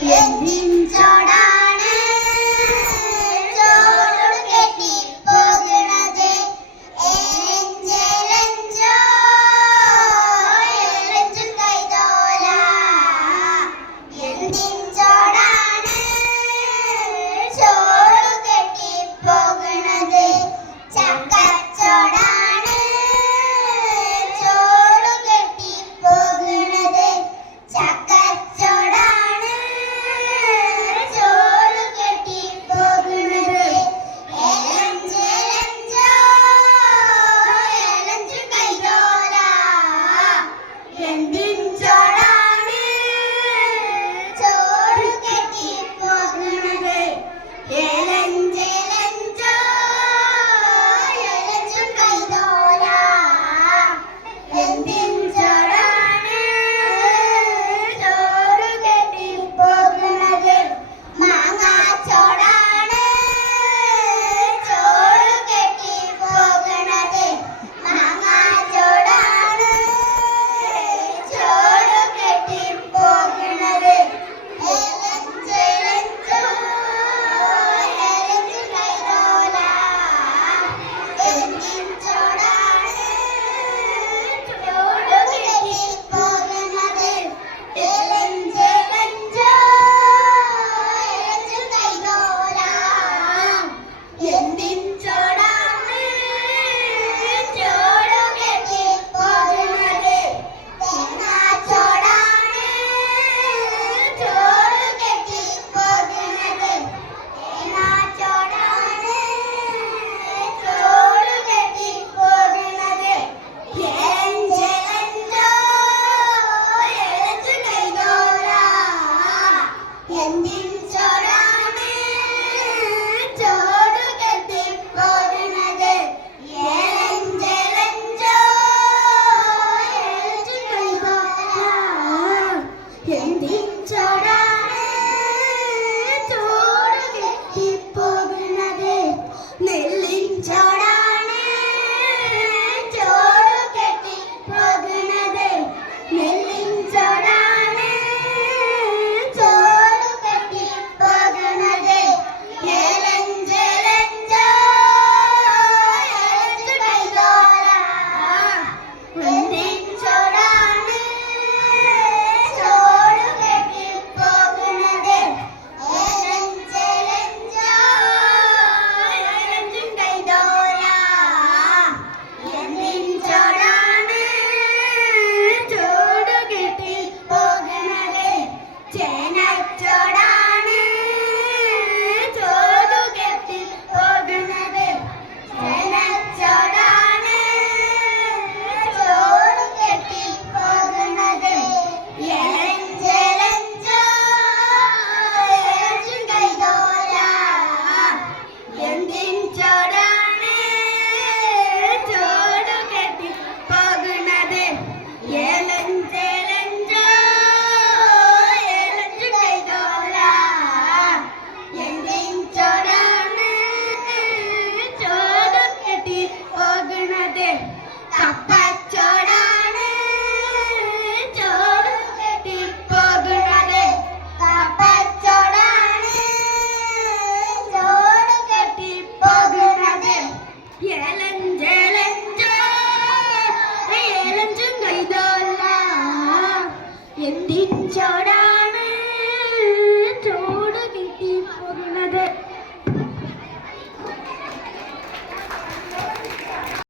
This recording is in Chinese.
天天教